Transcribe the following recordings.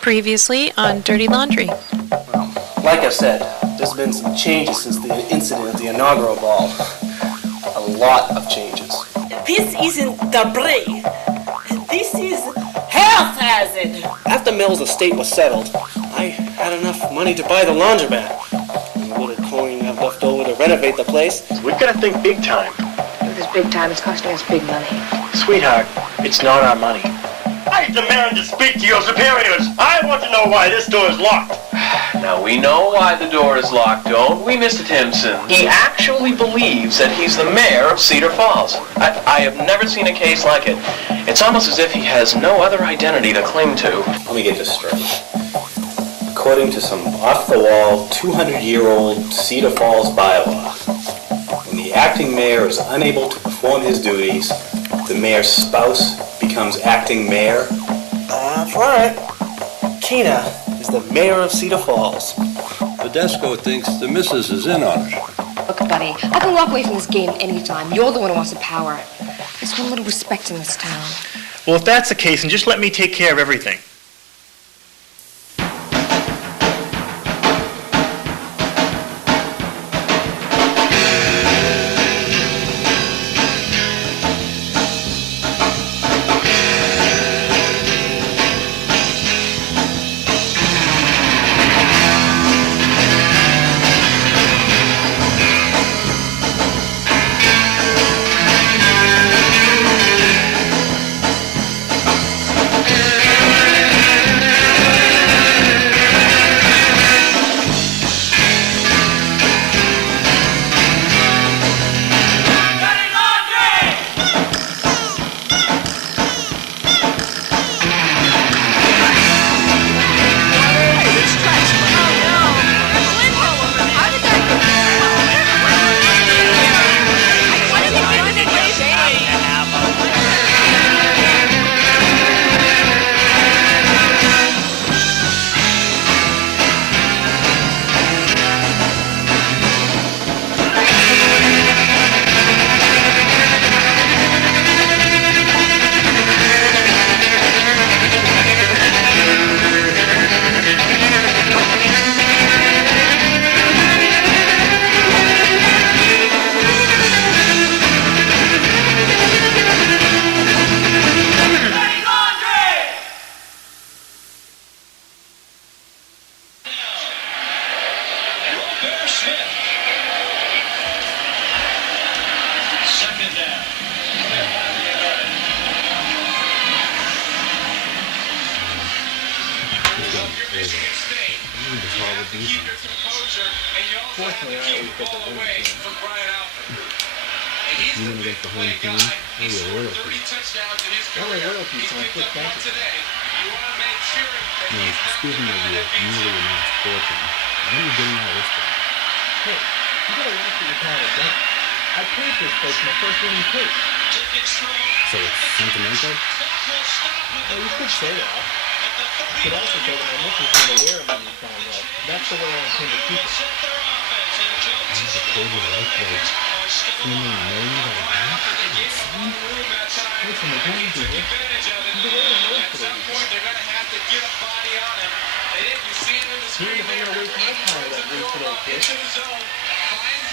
Previously on Dirty Laundry. Well, like I said, there's been some changes since the incident at the inaugural ball. A lot of changes. This isn't debris. This is health hazard. After Mill's estate was settled, I had enough money to buy the laundromat. And the little coin I've left over to renovate the place. We've got to think big time. If it's big time, it's costing us big money. Sweetheart, it's not our money. I demand to speak to your superiors. I want to know why this door is locked. Now, we know why the door is locked, don't we, Mr. Timpson? He actually believes that he's the mayor of Cedar Falls. I have never seen a case like it. It's almost as if he has no other identity to cling to. Let me get this straight. According to some off-the-wall, 200-year-old Cedar Falls bylaw, when the acting mayor is unable to perform his duties, the mayor's spouse becomes acting mayor. That's right. Tina is the mayor of Cedar Falls. Tedesco thinks the missus is in on it. Look, buddy, I can walk away from this game anytime. You're the one who wants the power. I just want a little respect in this town. Well, if that's the case, then just let me take care of everything.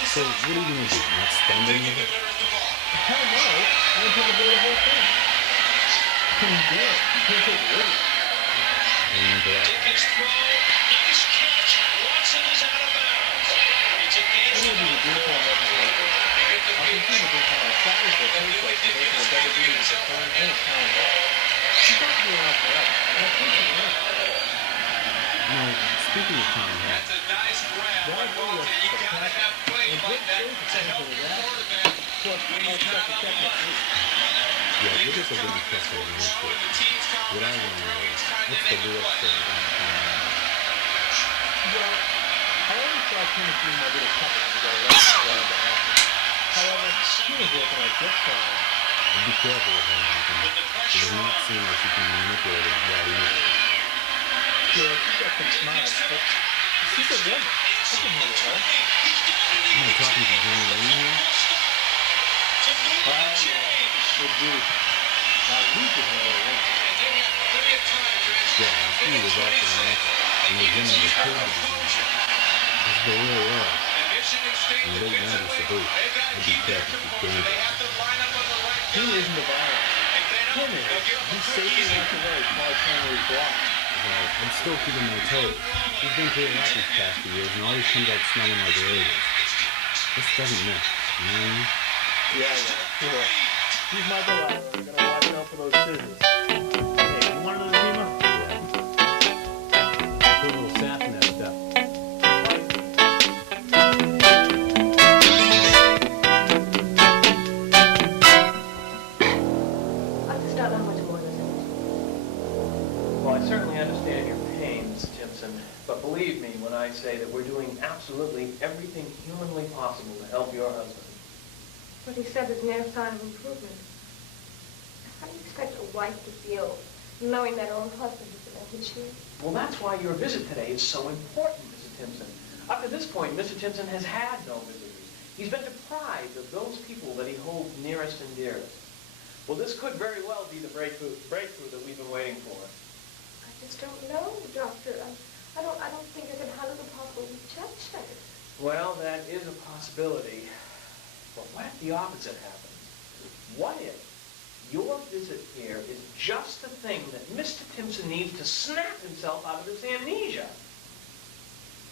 So what are you going to do? Not spend any of it? Hell no. I intend to do the whole thing. You can't do it. You can't take it with you. Remember that. I need you to do it on everything. I'll continue to do it on my size, but those places, they will better do it with the phone and a town hall. You got to be around forever. And I think you will. No, speaking of town hall. Why do you spectacular? And great shows are coming to the last. Plus, I'll check the check next week. Yeah, we're just a bit impressed with the report. What I want to know is, what's the real story behind the town hall? Well, I always saw Tina doing my little puppet to get arrested while in the office. However, she was working like just fine. And be careful with her, Nathan. It does not seem like she can be manipulated that easily. Sure, she's got some smiles, but she's a woman. I can handle her. Am I talking to Johnny Lane here? Oh, yeah. Good dude. Now, we can handle her. Yeah, He was off the market, and those women were killed to begin with. This is the real world. In the late 90s to boot, I'd be careful to be dangerous. Who isn't the violence? Tim is. He's safely walked away, probably trying to block. Well, I'm still keeping my toes. He's been through a lot these past few years and always comes out smelling like roses. This doesn't miss, you know what I mean? Yeah, sure. He's my delight. I'm gonna watch out for those scissors. Hey, you want another Zima? Yeah. Put a little sap in that stuff. I just don't know how much more this is. Well, I certainly understand your pain, Mrs. Timpson, but believe me when I say that we're doing absolutely everything humanly possible to help your husband. But he said there's no sign of improvement. How do you expect a wife to feel knowing that her own husband is in his shoes? Well, that's why your visit today is so important, Mrs. Timpson. Up to this point, Mr. Timpson has had no visitors. He's been deprived of those people that he holds nearest and dearest. Well, this could very well be the breakthrough that we've been waiting for. I just don't know, Doctor. I don't think I can handle the possible rejection. Well, that is a possibility. But what if the opposite happens? What if your visit here is just the thing that Mr. Timpson needs to snap himself out of this amnesia?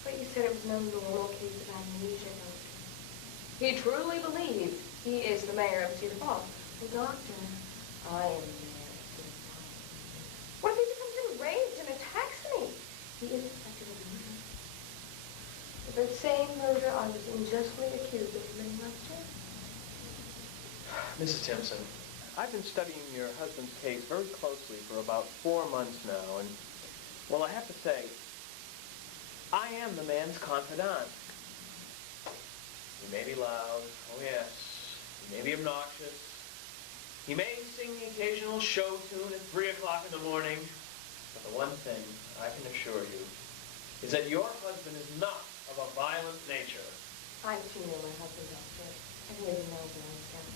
But you said it was no normal case of amnesia, Doctor. He truly believes he is the mayor of Cedar Falls. Well, Doctor, I am the mayor of Cedar Falls. What if he becomes enraged and attacks me? He is suspected of murder. The same murder I was unjustly accused of committing last year. Mrs. Timpson, I've been studying your husband's case very closely for about 4 months now, and, well, I have to say, I am the man's confidant. He may be loud, oh yes, he may be obnoxious, he may sing the occasional show tune at 3 o'clock in the morning, but the one thing I can assure you is that your husband is not of a violent nature. I'm too near my husband, Doctor. I really know where I stand.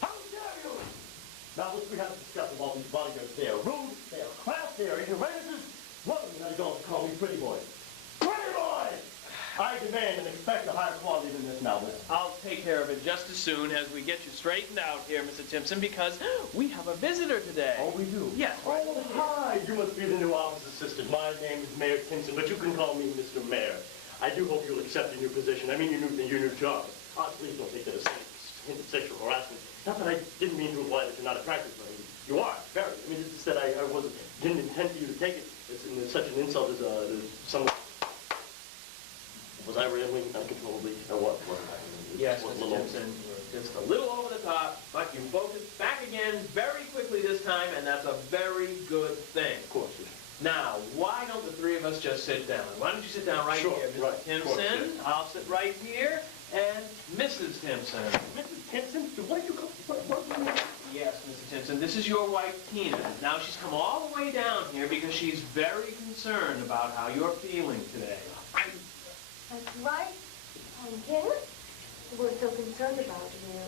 How dare you! Now, what we have to discuss while you're there. Rude, there. Class there. Ignorances. What are you going to call me pretty boy? Pretty boy! I demand and expect a higher quality than this now, miss. I'll take care of it just as soon as we get you straightened out here, Mr. Timpson, because we have a visitor today. Oh, we do? Yes. Oh, hi. You must be the new office assistant. My name is Mayor Timpson, but you can call me Mr. Mayor. I do hope you'll accept your new position. I mean, your new job. Please don't take that as hint of sexual harassment. Not that I didn't mean to imply that you're not attractive, but I mean, you are, very. I mean, it's just that I didn't intend for you to take it as such an insult as someone. Was I rambling uncontrollably, or what? Yes, Mr. Timpson, you're just a little over the top, but you focused back again very quickly this time, and that's a very good thing. Of course. Now, why don't the three of us just sit down? Why don't you sit down right Sure, here, Mr. right, Timpson? of course, yes. I'll sit right here, and Mrs. Timpson. Mrs. Timpson? What did you call? What do you mean? Yes, Mr. Timpson, this is your wife, Tina. Now, she's come all the way down here because she's very concerned about how you're feeling today. That's right. Ken, we're so concerned about you.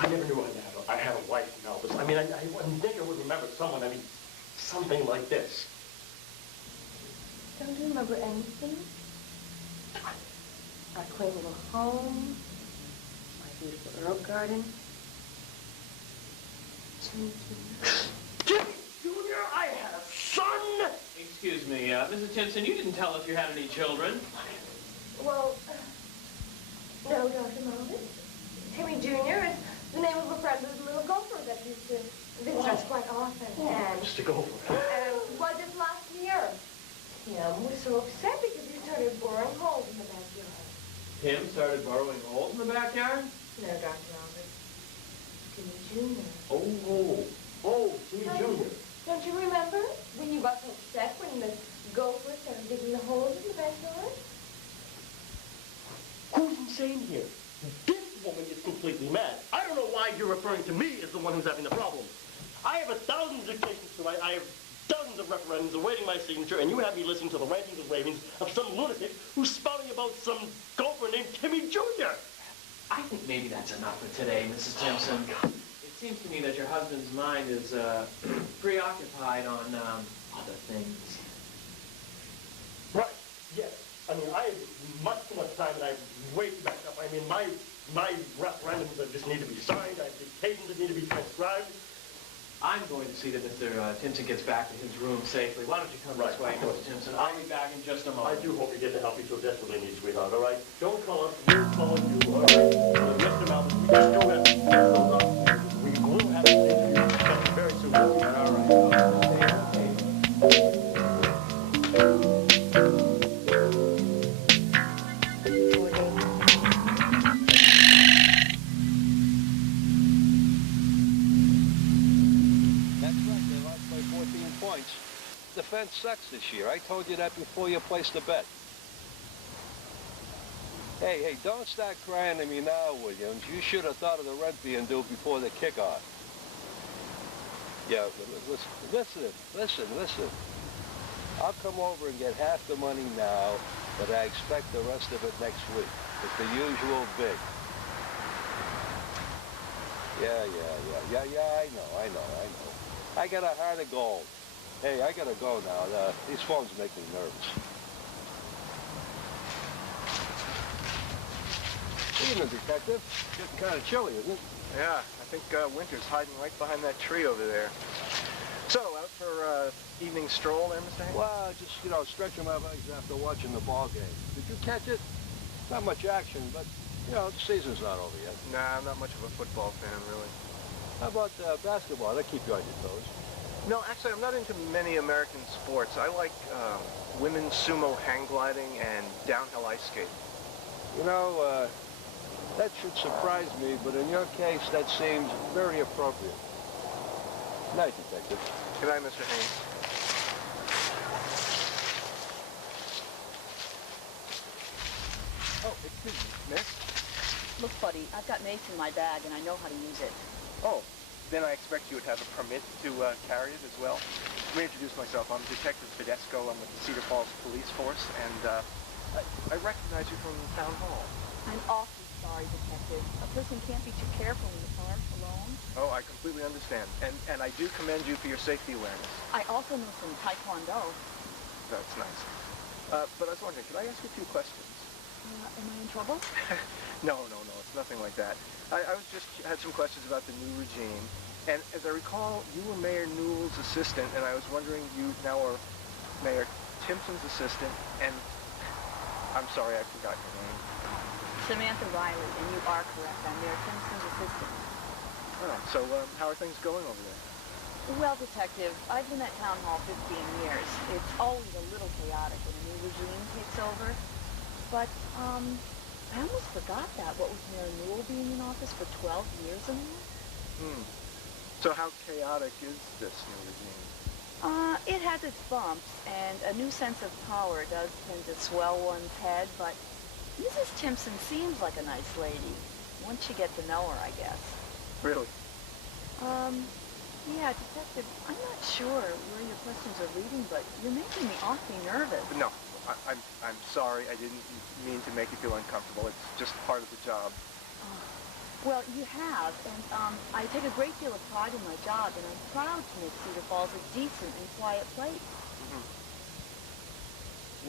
I never knew I had a wife now, but I mean, I wouldn't think I would remember someone, I mean, something like this. Don't you remember anything? Our quaint little home, my beautiful herb garden. Jimmy Jimmy Jr., I had a son! Excuse me, Mrs. Timpson, you didn't tell us you had any children. Well, no, Dr. Marvin. Timmy Jr. is the name of a friend of the little gopher that used to visit us quite often. And Just a gopher. was it last year? Tim was so upset because you started boring holes in the backyard. Tim started burrowing holes in the backyard? No, Dr. Albert. Timmy Jr. Oh, Jimmy Jr. Don't you remember when you got so upset when the gopher started digging the holes in the backyard? Who's insane here? This woman is completely mad. I don't know why you're referring to me as the one who's having the problem. I have 1,000 dictations to write. I have dozens of referendums awaiting my signature, and you have me listening to the rantings and ravings of some lunatic who's spouting about some gopher named Timmy Jr. I think maybe that's enough for today, Mrs. Timpson. If seems to me that your husband's mind is preoccupied on other things. Right, yes. I mean, I have much too much time and I'm way too backed up. I mean, my referendums that just need to be signed, I have dictations that need to be transcribed. I'm going to see that Mr. Timpson gets back to his room safely. Why don't you come this way, Mr. Timpson? I'll be back in just a moment. I do hope you get the help you so desperately need, sweetheart, all right? Don't call us, we're calling you, all right? Mr. Malvin, we just don't have, we will have an interview very soon. All right. Okay. Defense sucks this year. I told you that before you placed the bet. Hey, don't start crying to me now, Williams. You should have thought of the rent being due before the kickoff. Yeah, listen. I'll come over and get half the money now, but I expect the rest of it next week. It's the usual big. Yeah, I know. I got a heart of gold. Hey, I gotta go now. These phones make me nervous. Evening, Detective. Getting kind of chilly, isn't it? Yeah, I think winter's hiding right behind that tree over there. So, out for evening stroll there, Mr. Haynes? Well, just, stretching my legs after watching the ball game. Did you catch it? Not much action, but, the season's not over yet. Nah, I'm not much of a football fan, really. How about basketball? That'll keep you on your toes. No, actually, I'm not into many American sports. I like women's sumo hang gliding and downhill ice skating. That should surprise me, but in your case, that seems very appropriate. Night, Detective. Good night, Mr. Haynes. Oh, excuse me, miss? Look, buddy, I've got mace in my bag, and I know how to use it. Oh, then I expect you would have a permit to carry it as well. Let me introduce myself. I'm Detective Tedesco. I'm with the Cedar Falls Police Force, and I recognize you from Town Hall. I'm awfully sorry, Detective. A person can't be too careful in the farm alone. Oh, I completely understand. And I do commend you for your safety awareness. I also know some Taekwondo. That's nice. But I was wondering, could I ask you a few questions? Am I in trouble? No, it's nothing like that. I had some questions about the new regime. And as I recall, you were Mayor Newell's assistant, and I was wondering, you now are Mayor Timpson's assistant, and I'm sorry, I forgot your name. Samantha Riley, and you are correct. I'm Mayor Timpson's assistant. Oh, so how are things going over there? Well, Detective, I've been at Town Hall 15 years. It's always a little chaotic when a new regime takes over. But, I almost forgot that. What with Mayor Newell being in office for 12 years or more? So how chaotic is this new regime? It has its bumps, and a new sense of power does tend to swell one's head, but Mrs. Timpson seems like a nice lady. Once you get to know her, I guess. Really? Yeah, Detective, I'm not sure where your questions are leading, but you're making me awfully nervous. No, I'm sorry. I didn't mean to make you feel uncomfortable. It's just part of the job. Well, you have, and I take a great deal of pride in my job, and I'm proud to make Cedar Falls a decent and quiet place. Mm-hmm.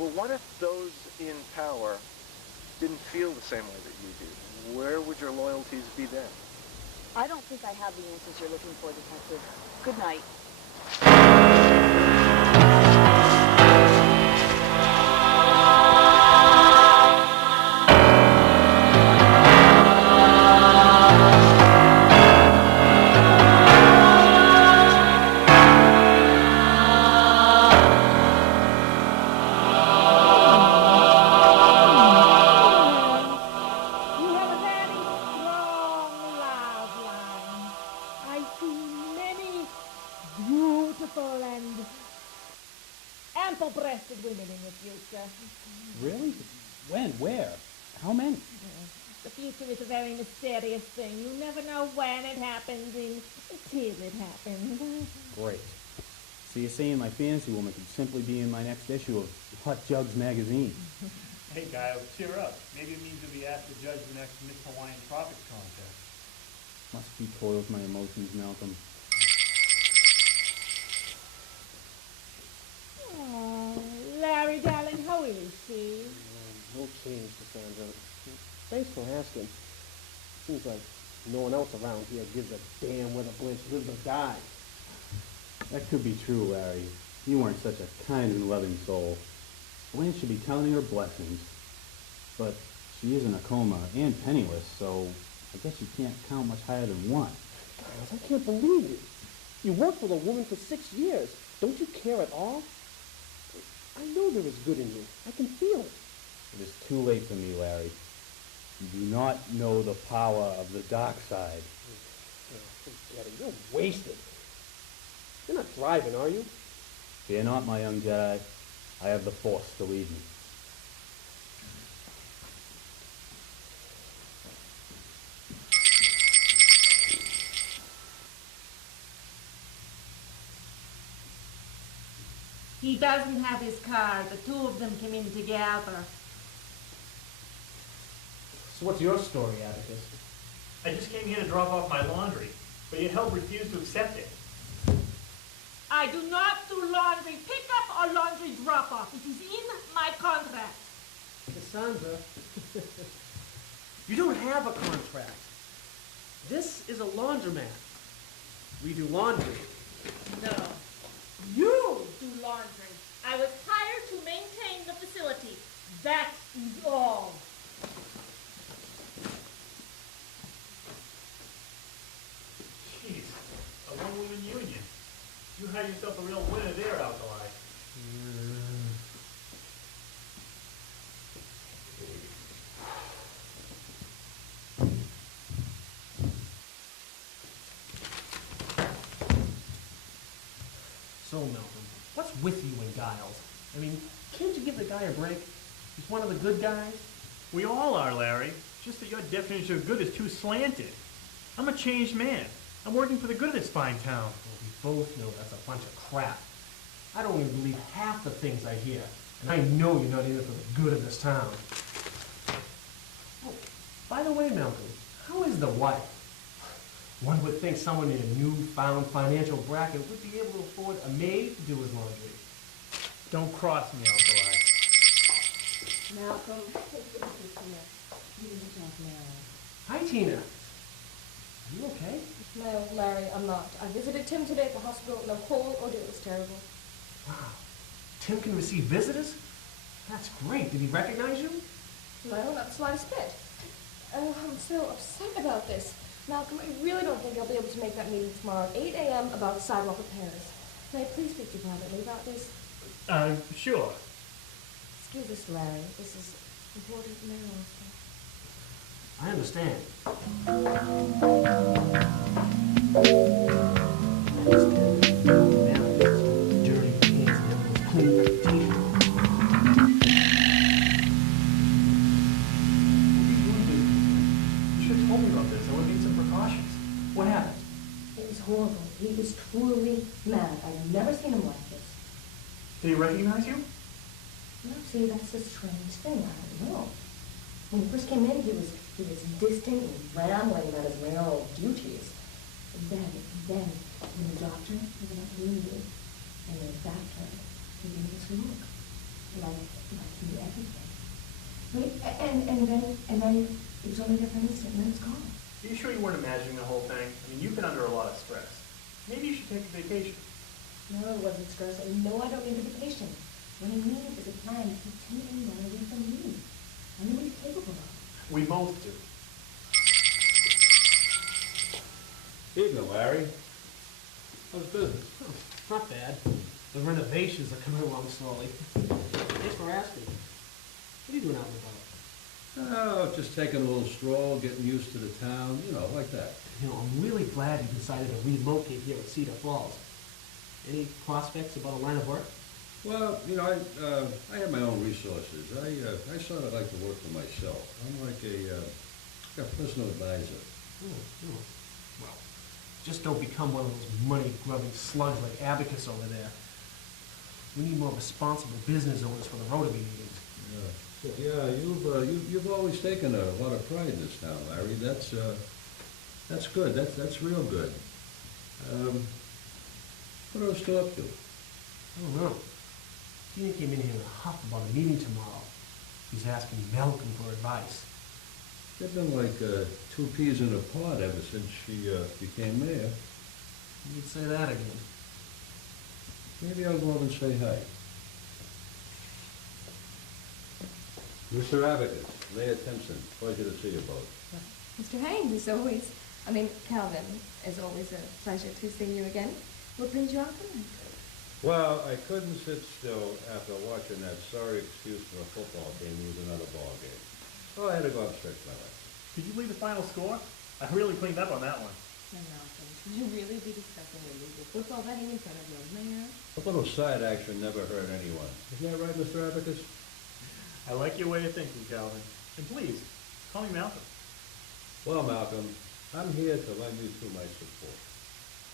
Well, what if those in power didn't feel the same way that you do? Where would your loyalties be then? I don't think I have the answers you're looking for, Detective. Good night. ample-breasted women in the future. Really? When? Where? How many? The future is a very mysterious thing. You never know when it happens until it happens. Great. So you're saying my fantasy woman could simply be in my next issue of Hot Jugs magazine? Hey, Kyle, cheer up. Maybe it means you'll be asked to judge the next Miss Hawaiian Tropics contest. Must be toy with my emotions, Malcolm. Oh, Larry, darling, how is she? No change, Cassandra. Thanks for asking. Seems like no one else around here gives a damn whether Blanche lives or dies. That could be true, Larry. You weren't such a kind and loving soul. Blanche should be counting her blessings. But she is in a coma and penniless, so I guess you can't count much higher than one. Giles, I can't believe it. You worked with a woman for 6 years. Don't you care at all? I know there is good in you. I can feel it. It is too late for me, Larry. You do not know the power of the dark side. Oh, forget it. You're wasted. You're not driving, are you? Fear not, my young Jedi. I have the Force to lead me. He doesn't have his car. The two of them came in together. So what's your story, Atticus? I just came here to drop off my laundry, but your help refused to accept it. I do not do laundry pickup or laundry drop-off. It is in my contract. Cassandra, you don't have a contract. This is a laundromat. We do laundry. No. You do laundry. I was hired to maintain the facility. That is all. Jeez, a one-woman union. You had yourself a real winner there, Alkali. So, Malcolm, what's with you and Giles? I mean, can't you give the guy a break? He's one of the good guys. We all are, Larry. Just that your definition of good is too slanted. I'm a changed man. I'm working for the good of this fine town. Well, we both know that's a bunch of crap. I don't even believe half the things I hear. And I know you're not in it for the good of this town. Oh, by the way, Malcolm, how is the wife? One would think someone in a newfound financial bracket would be able to afford a maid to do his laundry. Don't cross me, Alkali. Malcolm, take the Tina. You need to talk now. Hi, Tina. Are you okay? No, Larry, I'm not. I visited Tim today at the hospital, and the whole ordeal was terrible. Wow. Tim can receive visitors? That's great. Did he recognize you? No, not the slightest bit. Oh, I'm so upset about this. Malcolm, I really don't think I'll be able to make that meeting tomorrow at 8 a.m. about sidewalk repairs. May I please speak to you privately about this? Sure. Excuse us, Larry. This is important mail stuff. I understand. Dirty pants and everyone's clean reputation. You should have told me about this. I would have made some precautions. What happened? It was horrible. He was truly mad. I've never seen him like this. Did he recognize you? No, see, that's the strange thing. I don't know. When he first came in, he was distant and rambling about his mayoral duties. And then, when the doctor was about to leave, and his back turned, he gave me this look. Like he knew everything. And then it was only there for an instant, and then it's gone. Are you sure you weren't imagining the whole thing? I mean, you've been under a lot of stress. Maybe you should take a vacation. No, it wasn't stress. No, I don't need a vacation. What I need is a plan to keep Tim and Mary away from me. I know what he's capable of. We both do. Evening, Larry. How's business? Oh, not bad. The renovations are coming along slowly. Thanks for asking. What are you doing out and about? Oh, just taking a little stroll, getting used to the town, like that. I'm really glad you decided to relocate here at Cedar Falls. Any prospects about a line of work? Well, I have my own resources. I sort of like to work for myself. I'm like a personal advisor. Well, just don't become one of those money-grubbing slugs like Abacus over there. We need more responsible business owners for the Rotary meetings. Yeah, you've always taken a lot of pride in this town, Larry. That's That's good. That's real good. What else to up to? I don't know. Tina came in here in a huff about a meeting tomorrow. He's asking Malcolm for advice. They've been like two peas in a pod ever since she became mayor. You'd say that again. Maybe I'll go over and say hi. Mr. Abacus, Mayor Timpson, pleasure to see you both. Mr. Haynes, Calvin, it's always a pleasure to see you again. What brings you out tonight? Well, I couldn't sit still after watching that sorry excuse for a football game use another ball game. So I had to go upstairs my life. Did you believe the final score? I really cleaned up on that one. No, Malcolm, should you really be discussing illegal football betting in front of your mayor? A little side action never hurt anyone. Isn't that right, Mr. Abacus? I like your way of thinking, Calvin. And please, call me Malcolm. Well, Malcolm, I'm here to lend you through my support.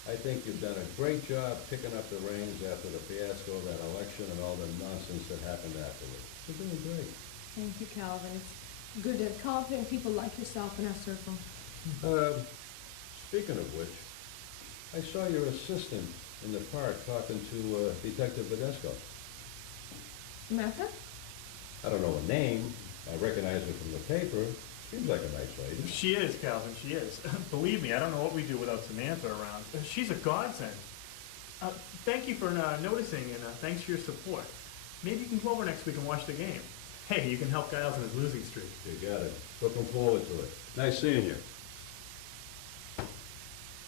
I think you've done a great job picking up the reins after the fiasco of that election and all the nonsense that happened afterwards. You're doing great. Thank you, Calvin. It's good to have confident people like yourself in our circle. Speaking of which, I saw your assistant in the park talking to Detective Badesco. Martha? I don't know her name. I recognize her from the paper. Seems like a nice lady. She is, Calvin, she is. Believe me, I don't know what we do without Samantha around. She's a godsend. Thank you for noticing, and thanks for your support. Maybe you can come over next week and watch the game. Hey, you can help Giles in his losing streak. You got it. Looking forward to it. Nice seeing you.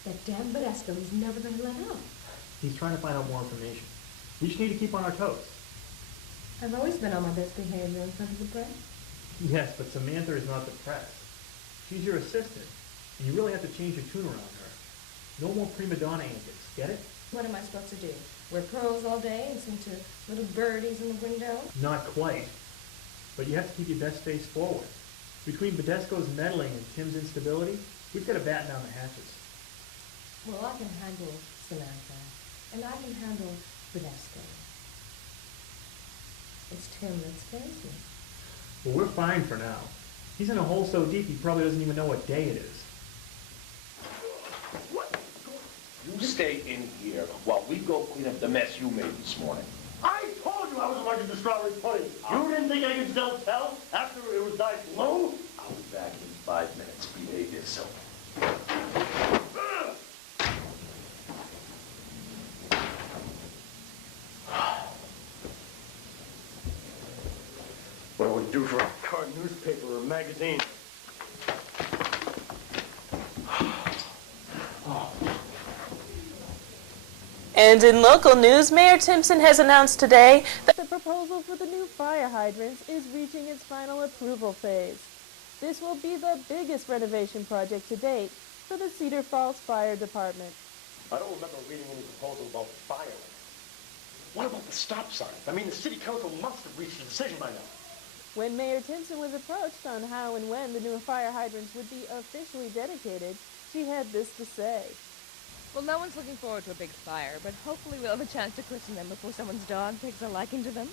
That damn Badesco is never going to let up. He's trying to find out more information. We just need to keep on our toes. I've always been on my best behavior in front of the press. Yes, but Samantha is not the press. She's your assistant, and you really have to change your tune around her. No more prima donna antics, get it? What am I supposed to do? Wear pearls all day and sing to little birdies in the window? Not quite. But you have to keep your best face forward. Between Badesco's meddling and Tim's instability, we've got to batten down the hatches. Well, I can handle Samantha, and I can handle Badesco. It's Tim that scares me. Well, we're fine for now. He's in a hole so deep he probably doesn't even know what day it is. You stay in here while we go clean up the mess you made this morning. I told you I was allergic to strawberry pudding. You didn't think I could still tell after it was dyed blue? I'll be back in 5 minutes. Behave yourself. What do we do for a car newspaper or magazine? And in local news, Mayor Timpson has announced today that the proposal for the new fire hydrants is reaching its final approval phase. This will be the biggest renovation project to date for the Cedar Falls Fire Department. I don't remember reading any proposal about fire. What about the stop signs? I mean, the city council must have reached a decision by now. When Mayor Timpson was approached on how and when the new fire hydrants would be officially dedicated, she had this to say. Well, no one's looking forward to a big fire, but hopefully we'll have a chance to christen them before someone's dog takes a liking to them.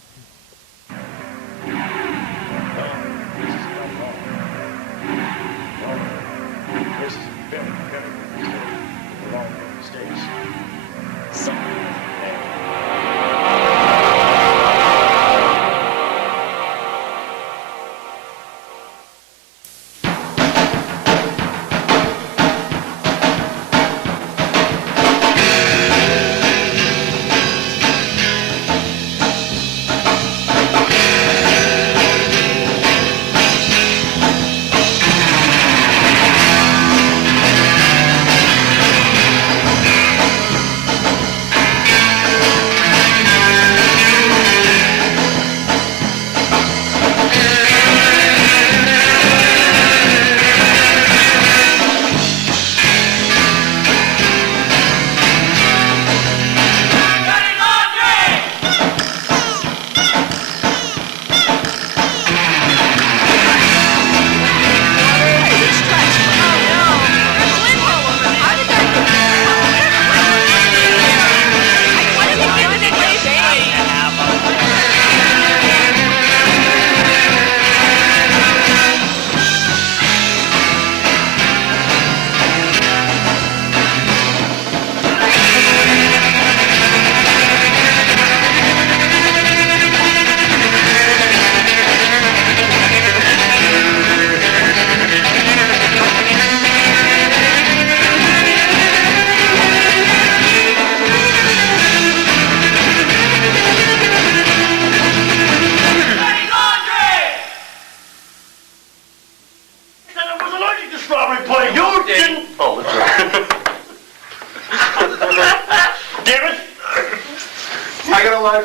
This is very, very good. We're all making mistakes.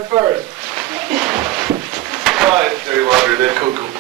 first. Hi, dirty laundry, they're cuckoo.